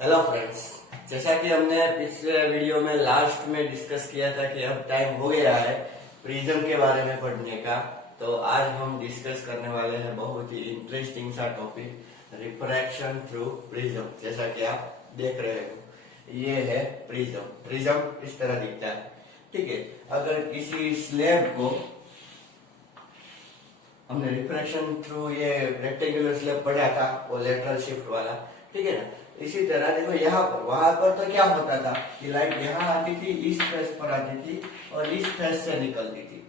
Hello friends, जैसा कि हमने पिछले वीडियो में लास्ट में डिस्कस किया था कि अब टाइम हो गया है प्रिज्म के बारे में पढ़ने का। तो आज हम डिस्कस करने वाले हैं बहुत ही इंटरेस्टिंग सा टॉपिक, रिफ्रैक्शन थ्रू प्रिज्म। जैसा कि आप देख रहे हो, ये है प्रिज्म। प्रिज्म इस तरह दिखता है, ठीक है। अगर किसी स्लैब को हमने रिफ्रैक्शन थ्रू ये रेक्टेंगुलर स्लैब पढ़ा था, वो लेटरल शिफ्ट वाला, ठीक है ना। इसी तरह देखो यहाँ पर, वहां पर तो क्या होता था कि लाइट यहाँ आती थी, इस फेस पर आती थी और इस फेस से निकलती थी।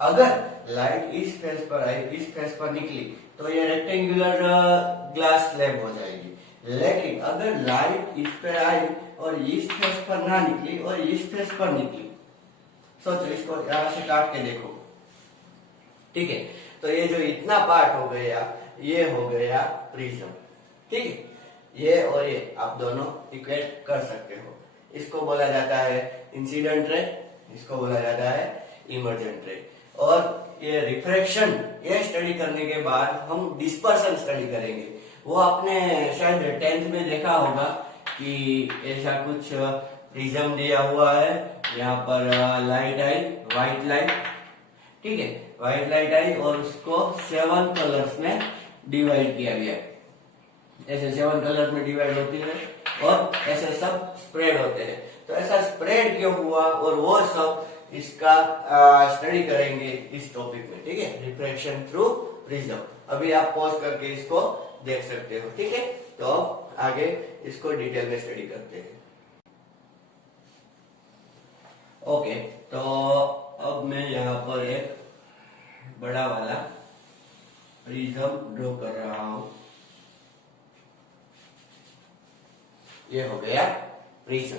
अगर लाइट इस फेस पर आई, इस फेस पर निकली तो ये रेक्टेंगुलर ग्लास स्लैब हो जाएगी। लेकिन अगर लाइट इस पर आई और इस फेस पर ना निकली और इस फेस पर निकली, सोचो, इसको यहां से काट के देखो, ठीक है। तो ये जो इतना पार्ट हो गया, ये हो गया प्रिज्म, ठीक है। ये और ये आप दोनों इक्वेट कर सकते हो। इसको बोला जाता है इंसिडेंट रे, इसको बोला जाता है इमर्जेंट रे। और ये रिफ्रैक्शन, ये स्टडी करने के बाद हम डिस्पर्सन स्टडी करेंगे। वो आपने शायद 10th में देखा होगा कि ऐसा कुछ प्रिज्म दिया हुआ है, यहाँ पर लाइट आई, व्हाइट लाइट, ठीक है, व्हाइट लाइट आई और उसको 7 कलर्स में डिवाइड किया गया। ऐसे 7 कलर्स में डिवाइड होती है और ऐसे सब स्प्रेड होते हैं। तो ऐसा स्प्रेड क्यों हुआ और वो सब इसका स्टडी करेंगे इस टॉपिक में, ठीक है, रिफ्रैक्शन थ्रू प्रिज्म। अभी आप पॉज करके इसको देख सकते हो, ठीक है। तो आगे इसको डिटेल में स्टडी करते हैं। ओके, तो अब मैं यहाँ पर एक बड़ा वाला प्रिज्म ड्रॉ कर रहा हूं। ये हो गया प्रिज्म,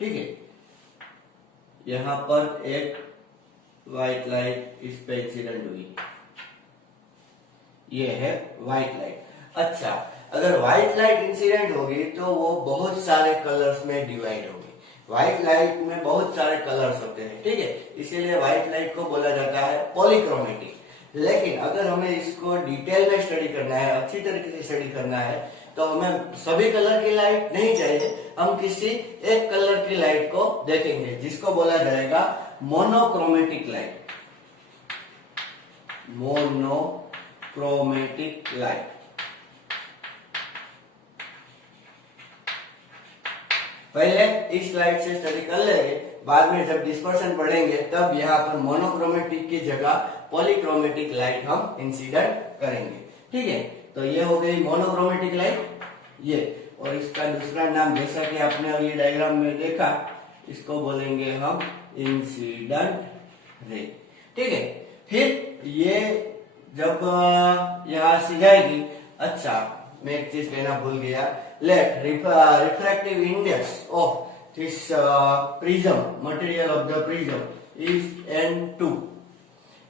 ठीक है। यहां पर एक व्हाइट लाइट इस पे इंसिडेंट हुई, ये है व्हाइट लाइट। अच्छा, अगर व्हाइट लाइट इंसिडेंट होगी तो वो बहुत सारे कलर्स में डिवाइड होगी। व्हाइट लाइट में बहुत सारे कलर्स होते हैं, ठीक है, इसीलिए व्हाइट लाइट को बोला जाता है पॉलीक्रोमेटिक। लेकिन अगर हमें इसको डिटेल में स्टडी करना है, अच्छी तरीके से स्टडी करना है, तो हमें सभी कलर की लाइट नहीं चाहिए। हम किसी एक कलर की लाइट को देखेंगे जिसको बोला जाएगा मोनोक्रोमेटिक लाइट। Monochromatic light. पहले इस लाइट से स्टडी कर लेंगे, बाद में जब डिस्पर्सन पढ़ेंगे तब यहाँ पर मोनोक्रोमेटिक की जगह पॉलीक्रोमेटिक लाइट हम इंसिडेंट करेंगे, ठीक है। तो ये हो गई मोनोक्रोमेटिक लाइट, ये। और इसका दूसरा नाम, जैसा कि आपने अभी डायग्राम में देखा, इसको बोलेंगे हम इंसिडेंट रे, ठीक है। फिर ये जब यहाँ से जाएगी, अच्छा मैं एक चीज कहना भूल गया, let refractive index of this prism, material of the prism is N2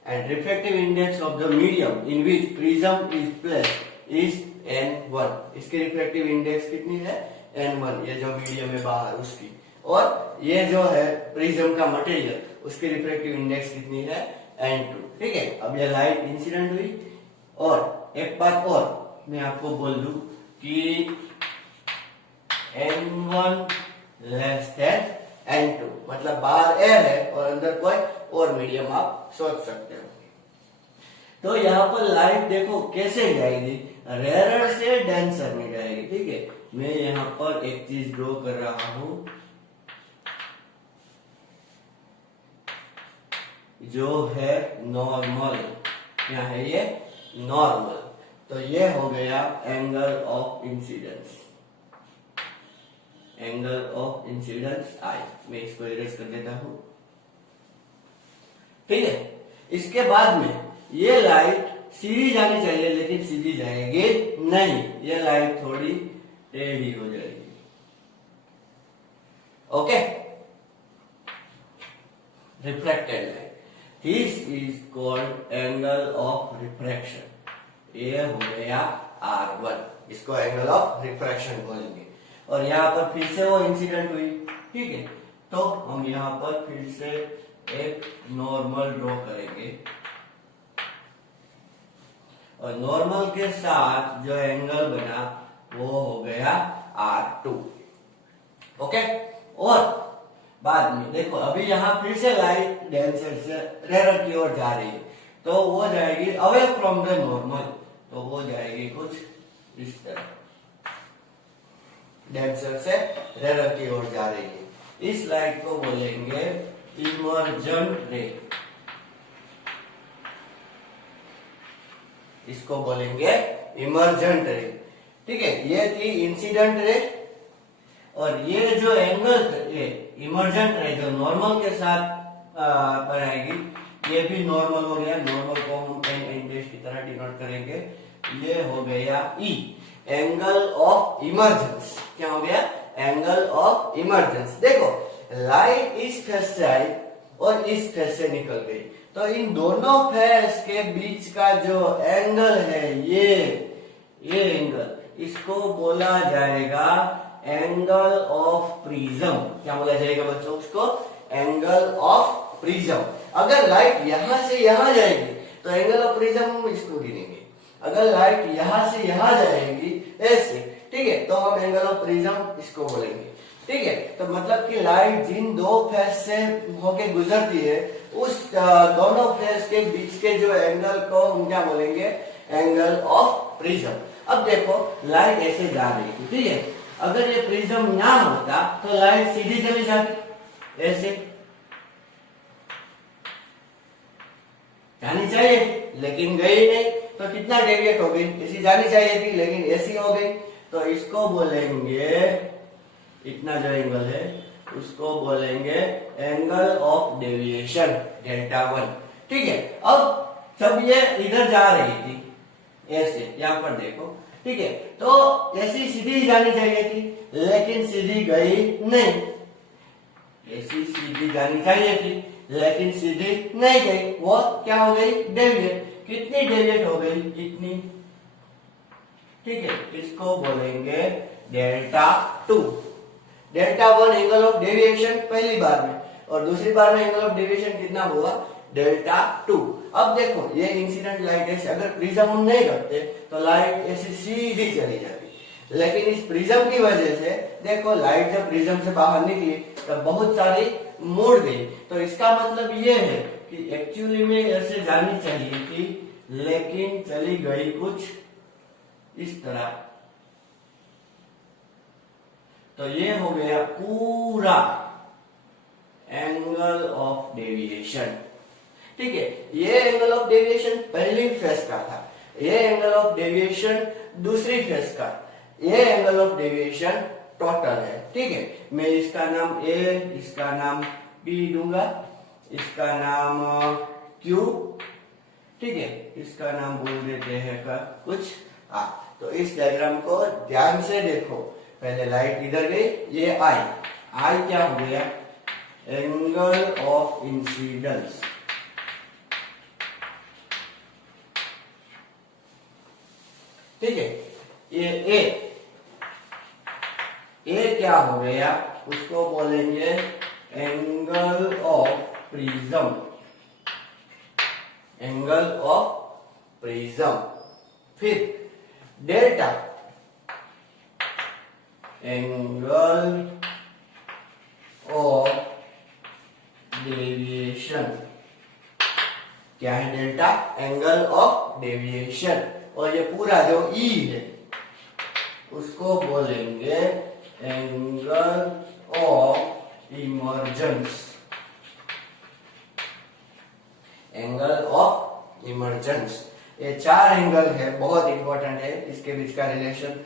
and refractive index of the medium in which prism is placed is N1। इसकी रिफ्रैक्टिव इंडेक्स कितनी है? N1, ये जो मीडियम है बाहर उसकी। और ये जो है प्रिज्म का मटेरियल, उसकी रिफ्रैक्टिव इंडेक्स कितनी है? N2, ठीक है। अब ये लाइट इंसिडेंट हुई। और एक बात और मैं आपको बोल दूं कि N1 लेस देन N2, मतलब बाहर एयर है और अंदर कोई और मीडियम आप सोच सकते हो। तो यहाँ पर लाइट देखो कैसे जाएगी, रेयर से डेंसर में जाएगी, ठीक है। मैं यहाँ पर एक चीज ड्रॉ कर रहा हूं जो है नॉर्मल। क्या है ये? नॉर्मल। तो ये हो गया angle of incidence, angle of incidence आई। मैं इसको इरेज कर देता हूं, ठीक है। इसके बाद में ये लाइट सीधी जानी चाहिए, लेकिन सीधी जाएगी नहीं, ये लाइट थोड़ी टेढ़ी हो जाएगी, okay. Reflected light, this is called angle of refraction. ये हो गया R1, इसको एंगल ऑफ रिफ्रैक्शन बोलेंगे। और यहाँ पर फिर से वो इंसिडेंट हुई, ठीक है। तो हम यहाँ पर फिर से एक नॉर्मल ड्रॉ करेंगे और नॉर्मल के साथ जो एंगल बना वो हो गया R2। ओके, और बाद में देखो अभी यहाँ फिर से लाइट डेंसर से रेयर की ओर जा रही है, तो वो जाएगी अवे फ्रॉम द नॉर्मल, तो वो जाएगी कुछ इस तरह, डेंसर से रेयर की ओर जा रही है। इस लाइट को बोलेंगे इमर्जेंट रे, इसको बोलेंगे इमर्जेंट रे। ठीक है, ये थी इंसिडेंट रे, और ये जो एंगल ये इमर्जेंट रे जो नॉर्मल के साथ बनाएगी, ये भी नॉर्मल हो गया। नॉर्मल को हम एन डैश की तरह डिनोट करेंगे। ये हो गया ई, एंगल ऑफ इमर्जेंस। क्या हो गया? Angle of emergence. देखो लाइट इस फेस से आई और इस फेस से निकल गई, तो इन दोनों फेस के बीच का जो एंगल है ये एंगल, इसको बोला जाएगा एंगल ऑफ प्रिज्म। क्या बोला जाएगा बच्चों? उसको एंगल ऑफ प्रिज्म। अगर लाइट यहां से यहां जाएगी तो एंगल ऑफ प्रिज्म हम इसको गिनेंगे। अगर लाइट यहां से यहां जाएगी ऐसे, ठीक है, तो हम एंगल ऑफ प्रिज्म इसको बोलेंगे। ठीक है, तो मतलब कि लाइट जिन दो फेस से होके गुजरती है, उस दोनों फेस के बीच के जो एंगल को हम क्या बोलेंगे? Angle of prism. अब देखो लाइट ऐसे जा रही थी, ठीक है, अगर ये प्रिज्म यहां होता तो लाइट सीधी चली जाती, ऐसे जानी चाहिए थी, लेकिन गई नहीं, तो कितना डेविएट हो गई? ऐसी जानी चाहिए थी लेकिन ऐसी हो गई, तो इसको बोलेंगे, इतना जो एंगल है उसको बोलेंगे एंगल ऑफ डेविएशन, डेल्टा 1। ठीक है, अब जब ये इधर जा रही थी ऐसे, यहां पर देखो, ठीक है, तो ऐसी सीधी जानी चाहिए थी लेकिन सीधी गई नहीं, ऐसी सीधी जानी चाहिए थी लेकिन सीधी नहीं गई, वो क्या हो गई? डेविएट। कितनी डेविएट हो गई? इतनी। ठीक है, इसको बोलेंगे delta 2। Delta 1 angle of deviation पहली बार में, और दूसरी बार में एंगल ऑफ डेविएशन कितना हुआ? डेल्टा 2। अब देखो ये इंसिडेंट लाइट ऐसे, अगर प्रिज्म हम नहीं करते तो लाइट ऐसे सीधी चली जाती, लेकिन इस प्रिज्म की वजह से देखो लाइट जब प्रिज्म से बाहर निकली तो बहुत सारी मुड़ गई। तो इसका मतलब ये है कि एक्चुअली में ऐसे जानी चाहिए थी लेकिन चली गई कुछ इस तरह। तो ये हो गया पूरा एंगल ऑफ डेविएशन। ठीक है, ये एंगल ऑफ डेविएशन पहली फेस का था, ये एंगल ऑफ डेविएशन दूसरी फेस का, ये एंगल ऑफ डेविएशन टोटल है। ठीक है, मैं इसका नाम ए, इसका नाम बी दूंगा, इसका नाम क्यू, ठीक है, इसका नाम बोल देते हैं का कुछ आ। तो इस डायग्राम को ध्यान से देखो, पहले लाइट इधर गई, ये आई, आई क्या हो गया? Angle of incidence. ठीक है, ये ए क्या हो गया? उसको बोलेंगे angle of prism, angle of prism. फिर डेल्टा, एंगल ऑफ डेविएशन। क्या है डेल्टा? Angle of deviation. और ये पूरा जो ई है उसको बोलेंगे angle of emergence, angle of emergence. ये चार एंगल है, बहुत इंपॉर्टेंट है, इसके बीच का रिलेशन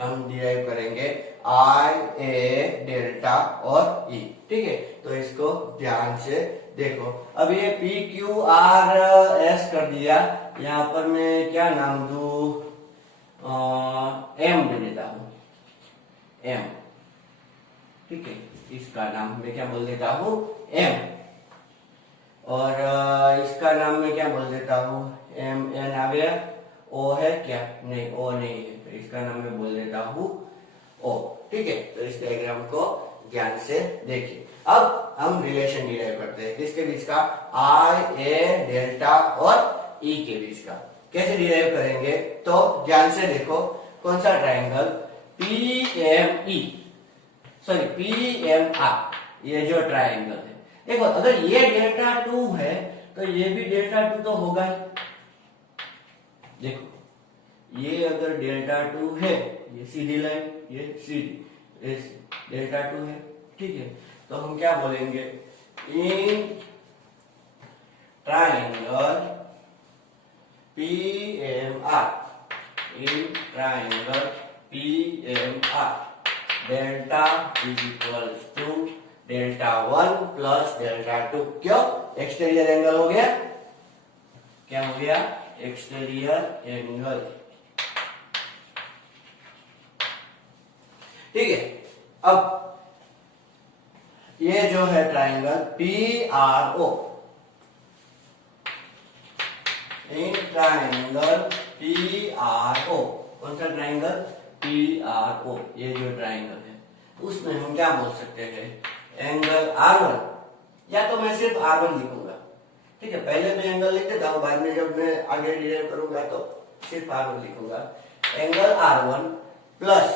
हम डिराइव करेंगे, आई, ए, डेल्टा और ई। ठीक है, तो इसको ध्यान से देखो। अब ये पी क्यू आर एस कर दिया, यहाँ पर मैं क्या नाम दू? एम दे देता हूं, एम। ठीक है, इसका नाम मैं क्या बोल देता हूं? एम। और इसका नाम मैं क्या बोल देता हूं? एम एन आ गया। ओ है क्या? नहीं, ओ नहीं है, तो इसका नाम मैं बोल देता हूं ओ। ठीक है, तो इस डायग्राम को ध्यान से देखिए। अब हम रिलेशन डिराइव करते हैं किसके बीच का? आई, ए, डेल्टा और ई के बीच का। कैसे डिराइव करेंगे? तो ध्यान से देखो, कौन सा ट्रायंगल? PME सॉरी PMR, ये जो ट्रायंगल है, देखो अगर ये डेल्टा 2 है तो ये भी डेल्टा 2 तो होगा ही। देखो ये अगर डेल्टा 2 है, ये सीधी लाइन, ये सीधी डेल्टा 2 है, ठीक है। तो हम क्या बोलेंगे, in triangle PMR, in triangle PMR delta is equals to delta 1 plus delta 2। क्यों? एक्सटीरियर एंगल हो गया, क्या हो गया, एक्सटीरियर एंगल, ठीक है। अब ये जो है triangle PRO, in triangle PRO, कौन सा ट्रायंगल, PRO, ये जो ट्रायंगल है उसमें हम क्या बोल सकते हैं, एंगल R1, या तो मैं सिर्फ R1 लिखूंगा, ठीक है। पहले मैं एंगल लिख देता हूं, बाद में जब मैं आगे डिराइव करूंगा तो सिर्फ R1 लिखूंगा। Angle R1 plus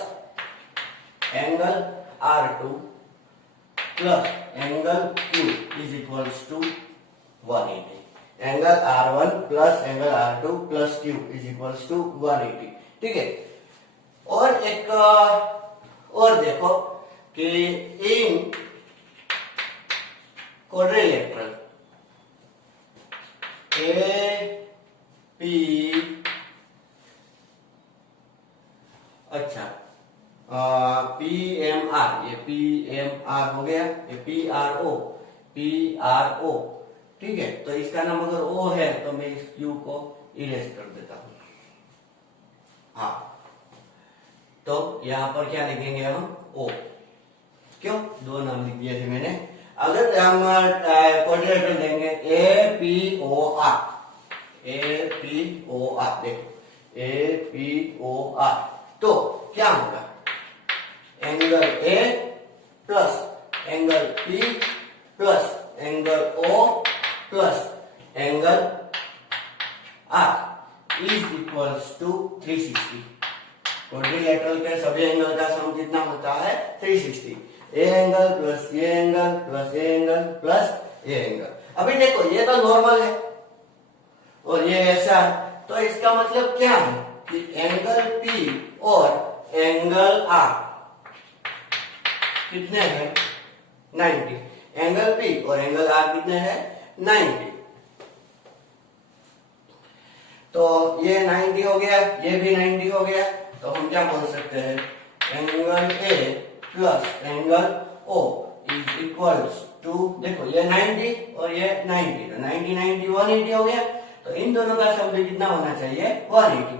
angle R2 plus angle Q is equals to 180। Angle R1 plus angle R2 plus Q is equals to 180, ठीक है। और एक और देखो कि इन क्वाड्रिलेटरल अच्छा PMR, ये PMR हो गया, ये PRO, ठीक है। तो इसका नाम अगर O है तो मैं इस Q को इरेज कर देता हूं, हाँ। तो यहां पर क्या लिखेंगे हम, O, क्यों, दो नाम लिख दिए थे मैंने। अगर हम क्वाड्रिलेटरल देंगे APOR, देखो APOR, तो क्या होगा, angle A plus angle P plus angle O plus angle R is equals to 360। Quadrilateral के सभी एंगल का सम कितना होता है, 360। ए एंगल प्लस ये एंगल प्लस ये एंगल प्लस ये एंगल। अभी देखो ये तो नॉर्मल है और ये ऐसा है, तो इसका मतलब क्या है कि एंगल P और एंगल R कितने हैं, 90। एंगल P और एंगल R कितने हैं, 90। तो ये 90 हो गया, ये भी 90 हो गया। तो हम क्या बोल सकते हैं, angle A plus angle O is equals to, देखो ये 90 और ये 90, तो 90 90 180 हो गया। तो इन दोनों का सम भी कितना होना चाहिए, 180।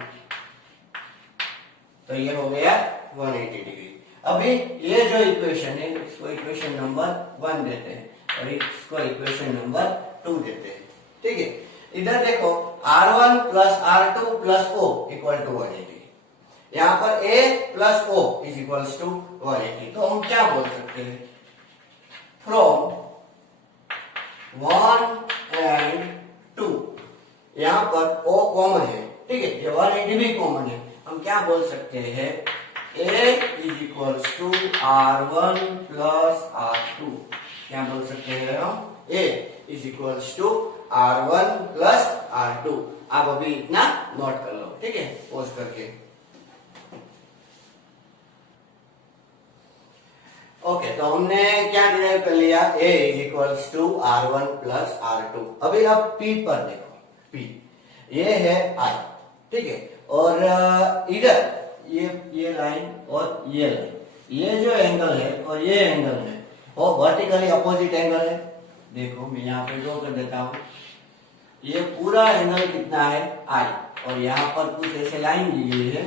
तो ये हो गया 180 डिग्री। अभी ये जो इक्वेशन है इसको इक्वेशन नंबर 1 देते हैं और इसको इक्वेशन नंबर 2 देते हैं, ठीक है। इधर देखो R1 plus R2 plus O equal to 180, यहाँ पर A plus O is equals to 180। तो हम क्या बोल सकते हैं, फ्रॉम 1 एंड 2, यहाँ पर O कॉमन है, ठीक है, ये 180 भी कॉमन है। हम क्या बोल सकते हैं, A is equals to R1 plus R2, क्या बोल सकते हैं हम, A is equals to R1 plus R2। आप अभी इतना नोट कर लो, ठीक है, पोज करके। ओके, तो हमने क्या डिराइव कर लिया, A is equals to R1 plus R2। अभी आप P पर देखो, P ये है I, ठीक है, और इधर ये लाइन और ये लाइन, ये जो एंगल है और ये एंगल है वो वर्टिकली अपोजिट एंगल है। देखो मैं यहाँ पे ड्रॉ कर देता हूँ, ये पूरा एंगल कितना है, I, और यहाँ पर कुछ ऐसे लाइन दी गई है,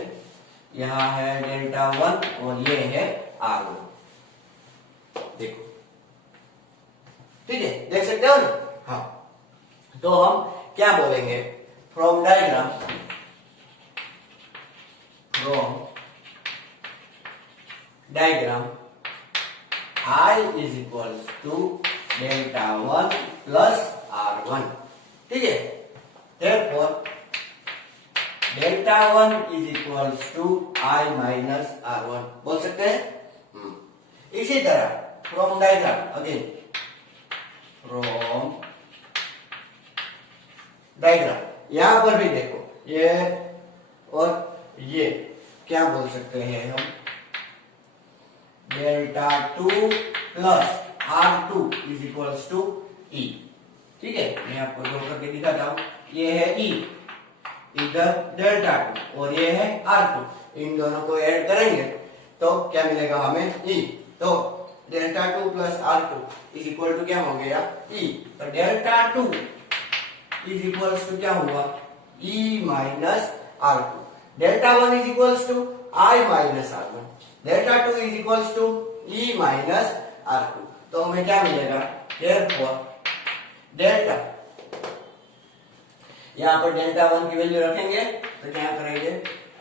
यहाँ है डेल्टा 1 और ये है R1, देखो, ठीक है, देख सकते हो ना, हाँ। तो हम क्या बोलेंगे, from diagram I is equals to delta 1 plus R1, ठीक है। Therefore delta 1 is equals to I minus R1 बोल सकते हैं। इसी तरह from diagram again, from diagram यहां पर भी देखो ये और ये क्या बोल सकते हैं हम, delta 2 plus R2 is equals to E। ठीक है, मैं आपको ड्रॉ करके दिखाता हूं। ये है E, इधर डेल्टा 2 और ये है R2, इन दोनों को ऐड करेंगे तो क्या मिलेगा हमें E। तो delta 2 plus R2 is equal to क्या हो गया E। तो डेल्टा 2 इज इक्वल्स टू क्या हुआ E minus R2। Delta 1 is equals to I minus R1, delta 2 is equals to E minus R2। तो हमें क्या मिलेगा, देयरफॉर डेल्टा, यहां पर डेल्टा 1 की वैल्यू रखेंगे तो क्या करेंगे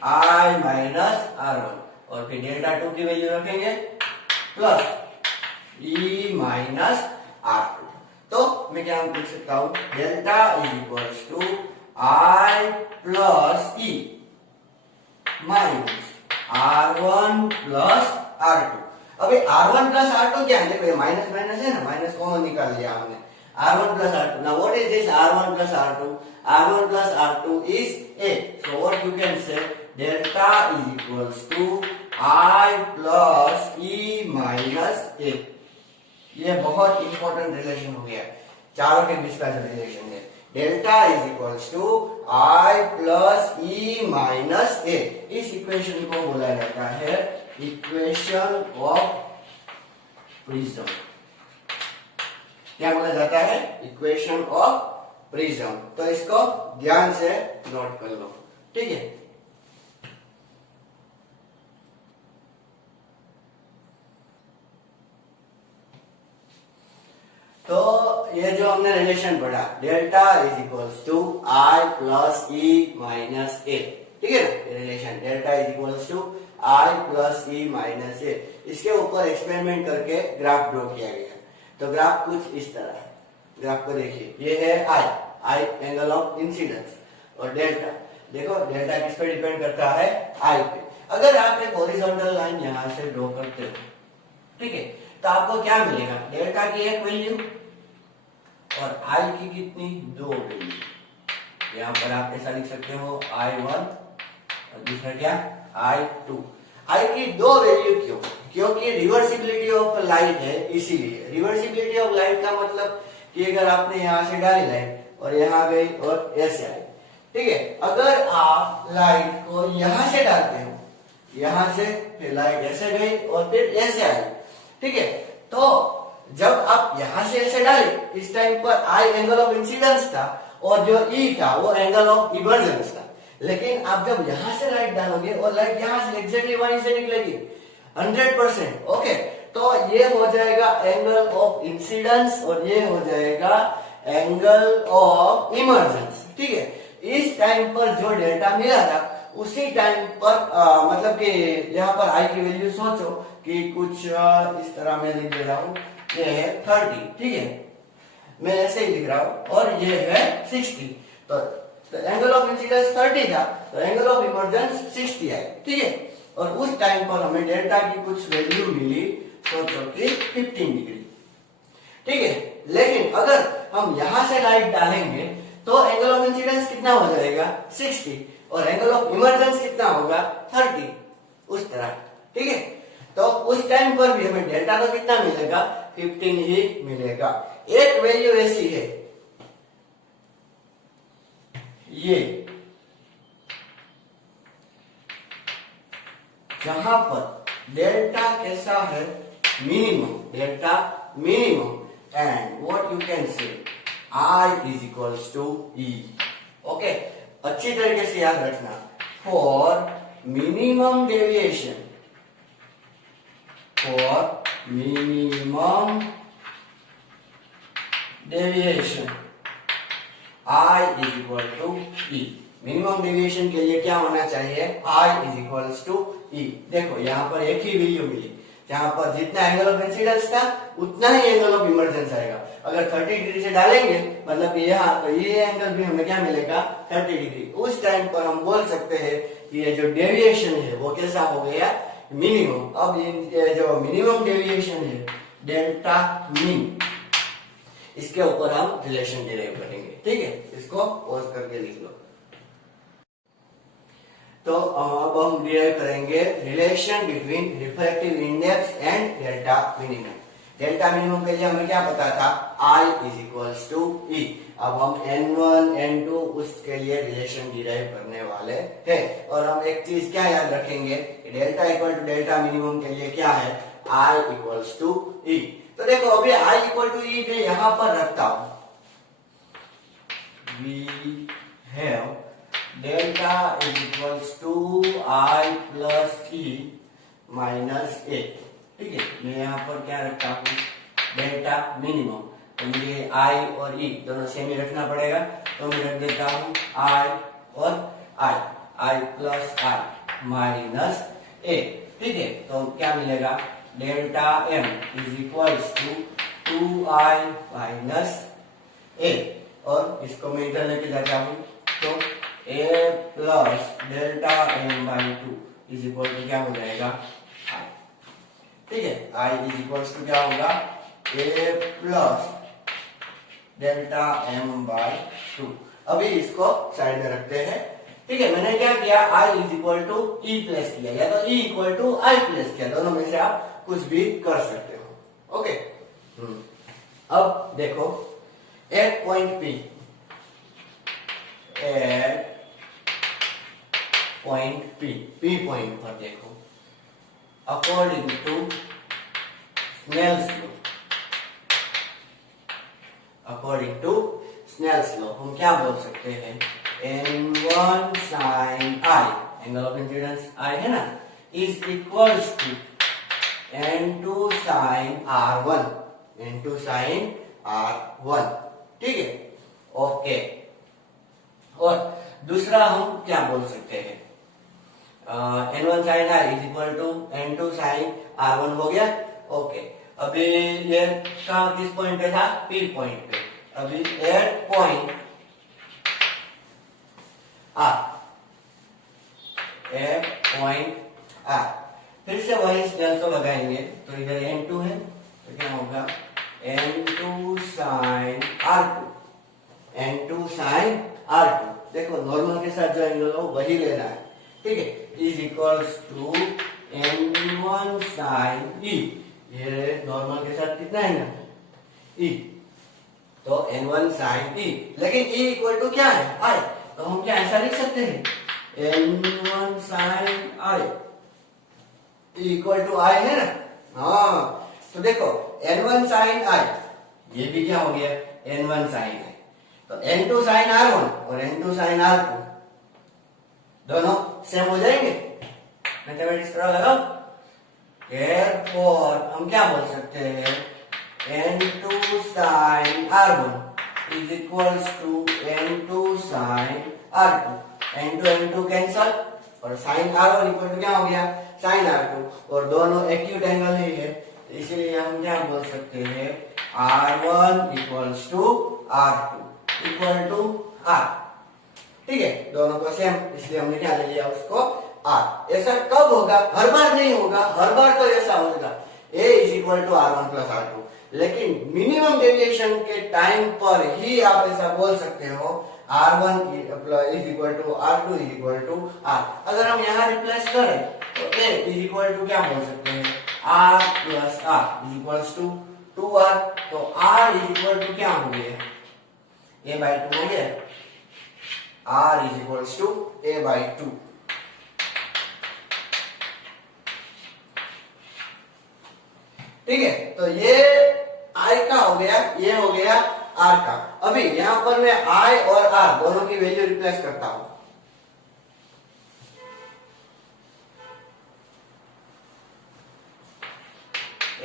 I माइनस R1 और फिर डेल्टा 2 की वैल्यू रखेंगे प्लस E माइनस R2। तो मैं क्या लिख सकता हूं, delta is equals to I plus E minus R1 plus R2। अभी R1 प्लस R2 क्या है, देखो माइनस माइनस है ना, माइनस कॉमन निकाल लिया हमने, R1 plus R2। Now what is this R1 plus R2? R1 plus R2 is A. So what you can say, delta is equals to I plus E minus A। ये बहुत important relation हो गया, चारों के बीच का जो relation है, delta is equals to I plus E minus A। इस इक्वेशन को बोला जाता है इक्वेशन ऑफ प्रिज्म। क्या बोला जाता है, इक्वेशन ऑफ प्रिज्म। तो इसको ध्यान से नोट कर लो, ठीक है। तो ये जो हमने रिलेशन पढ़ा, delta is equals to I plus E minus A, ठीक है ना, ये relation delta is equals to I plus E minus A। इसके ऊपर एक्सपेरिमेंट करके ग्राफ ड्रॉ किया गया। तो ग्राफ कुछ इस तरह है, ग्राफ को देखिए, ये है I एंगल ऑफ इंसिडेंस, और डेल्टा, देखो डेल्टा किस पे डिपेंड करता है, I पे। अगर आप एक हॉरिजॉन्टल लाइन यहां से ड्रॉ करते हो, ठीक है, तो आपको क्या मिलेगा, डेल्टा की एक वैल्यू और I की कितनी, दो वैल्यू। यहां पर आप ऐसा लिख सकते हो I1 और दूसरा क्या I2। I की दो वैल्यू क्यों, क्योंकि रिवर्सिबिलिटी ऑफ लाइट है, इसीलिए। रिवर्सिबिलिटी ऑफ लाइट का मतलब कि अगर आपने यहां से डाली लाइट और यहां गई और ऐसे आई, ठीक है, अगर आप लाइट को यहां से डालते हो, यहां से फिर लाइट ऐसे गई और फिर ऐसे आई, ठीक है, तो जब आप यहां से ऐसे डाले, इस टाइम पर I एंगल ऑफ इंसिडेंस था और जो E था वो एंगल ऑफ इमर्जेंस था। लेकिन आप जब यहां से लाइट डालोगे और लाइट यहां से एग्जैक्टली वहीं से निकलेगी 100%, ओके, तो ये हो जाएगा एंगल ऑफ इंसिडेंस और ये हो जाएगा एंगल ऑफ इमर्जेंस, ठीक है। इस टाइम पर जो डेल्टा मिला था उसी टाइम पर मतलब कि यहाँ पर I की वैल्यू सोचो कि कुछ इस तरह मैं लिख दे रहा हूं, ये है 30, ठीक है, मैं ऐसे ही लिख रहा हूं, और ये है 60। तो एंगल ऑफ इंसिडेंस 30 था, तो एंगल ऑफ इमर्जेंस 60 है, ठीक है। और उस टाइम पर हमें डेल्टा की कुछ वैल्यू मिली, सोचो कि 15 डिग्री, ठीक है। लेकिन अगर हम यहां से लाइट डालेंगे तो एंगल ऑफ इंसिडेंस कितना हो जाएगा, 60, और एंगल ऑफ इमर्जेंस कितना होगा, 30, उस तरह, ठीक है। तो उस टाइम पर भी हमें डेल्टा तो कितना मिलेगा, 15 ही मिलेगा। एक वैल्यू ऐसी है, ये जहां पर डेल्टा कैसा है, minimum, delta minimum, and what you can say I is equals to E, okay. अच्छी तरीके से याद रखना, for minimum deviation, for minimum deviation I is equal to E। Minimum deviation के लिए क्या होना चाहिए, I is equals to E। देखो यहाँ पर एक ही वैल्यू मिली, जहां पर जितना एंगल ऑफ इंसिडेंस था उतना ही एंगल ऑफ इमर्जेंस आएगा। अगर 30 डिग्री से डालेंगे मतलब यहाँ, तो ये एंगल भी हमें क्या मिलेगा 30 डिग्री। उस टाइम पर हम बोल सकते हैं कि ये जो डेविएशन है वो कैसा हो गया, मिनिमम। अब ये जो मिनिमम डेविएशन है डेल्टा मीन, इसके ऊपर हम रिलेशन डिराइव करेंगे। ठीक है, इसको पॉज करके लिख लो। तो अब हम डिराइव करेंगे relation between refractive index and delta minimum. Delta minimum के लिए हमें क्या पता था, I is equals to E। अब हम N1 N2 उसके लिए रिलेशन डिराइव करने वाले हैं। और हम एक चीज क्या याद रखेंगे, delta equal to delta minimum के लिए क्या है, I इक्वल्स टू E। तो देखो अभी I इक्वल टू E मैं यहां पर रखता हूं। We have delta is equals to I plus E minus A। ठीक है, मैं यहाँ पर क्या रखता हूँ, डेल्टा मिनिमम। तो मुझे I और E दोनों सेम ही रखना पड़ेगा, तो मैं रख देता हूँ I और I plus I minus A। ठीक है, तो क्या मिलेगा, delta M is equals to 2I minus A। और इसको मैं इधर लेके जाता हूँ, तो A plus delta M by 2 is equal to क्या हो जाएगा, I। ठीक है, I इज इक्वल टू क्या होगा, A plus delta M by 2। अभी इसको साइड में रखते हैं। ठीक है, मैंने क्या किया, I is equal to E plus किया, या तो E equal to I plus किया, दोनों में से आप कुछ भी कर सकते हो। ओके, अब देखो at point P, at point P point पर देखो, according to Snell's law, according to Snell's law हम क्या बोल सकते हैं, N1 sin I, angle of incidence I है ना, is equals to N2 sin R1, N2 sin R1। ठीक है, ओके। और दूसरा हम क्या बोल सकते हैं, N1 sin I is equal to N2 sin R1 हो गया। ओके, अभी ये कहाँ किस पॉइंट पे था, P पॉइंट पे। अभी at point R, at point R, फिर से वही स्नेल्स लॉ लगाएंगे। तो इधर N2 है, तो क्या होगा, N2 sin R2, N2 sin R2। देखो नॉर्मल के साथ जो एंगल हो वही लेना है। ठीक है, is equals to N1 sin E। ये नॉर्मल के साथ कितना है ना, E, तो N1 sin E। लेकिन E इक्वल टू क्या है, I, तो हम क्या ऐसा लिख सकते हैं, N1 sin I equal to I है ना। हाँ, तो देखो N1 sin I, ये भी क्या हो गया, N1 sin I। तो N2 sin R1 और N2 sin R2 दोनों सेम हो जाएंगे। मैथमेटिक्स थोड़ा लगाओ। Therefore हम क्या बोल सकते हैं, N2 sin R1 is equals to N2 sin R2। N2 cancel, और sin R1 इक्वल टू क्या हो गया, sin R2, और दोनों एक्यूट एंगल ही है, इसलिए हम क्या बोल सकते हैं, R1 equals to R2 equal to R। ठीक है, दोनों को सेम, इसलिए हमने क्या ले लिया उसको R। ऐसा कब होगा, हर बार नहीं होगा, हर बार तो ऐसा होगा A is equal to R1 plus R2, लेकिन मिनिमम डेविएशन के टाइम पर ही आप ऐसा बोल सकते हो, R1 is equal to R2 is equal to R। अगर हम यहाँ रिप्लेस करें तो A इज इक्वल टू क्या बोल सकते हैं, R plus R is equal to 2R। तो R इज इक्वल टू क्या हो गया, A बाई 2 हो गया, R is equal to A by 2। ठीक है, तो ये I का हो गया, ये हो गया R का। अभी यहां पर मैं I और R दोनों की वैल्यू रिप्लेस करता हूं।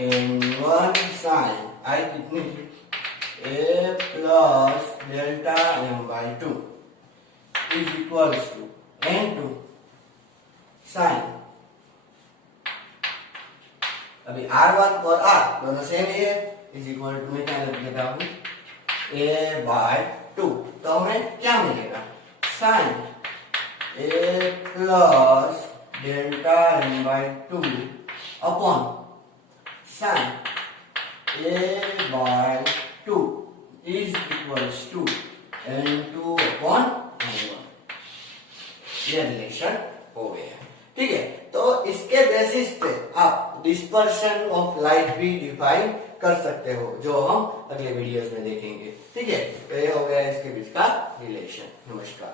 N1 sin I कितनी थी, A plus delta M by 2 is equals to N2 sin अभी R1 और R दोनों सेम ही है, इज इक्वल टू मैं क्या लिख देता हूं A/2। तो हमें क्या मिलेगा, sine A plus delta n/2 upon sine A/2 is equals to n2 upon n1। ये रिलेशन हो गया, ठीक है। तो इसके बेसिस पे आप डिस्पर्शन ऑफ लाइट भी डिफाइन कर सकते हो, जो हम अगले वीडियोस में देखेंगे, ठीक है। तो ये हो गया इसके बीच का रिलेशन। नमस्कार।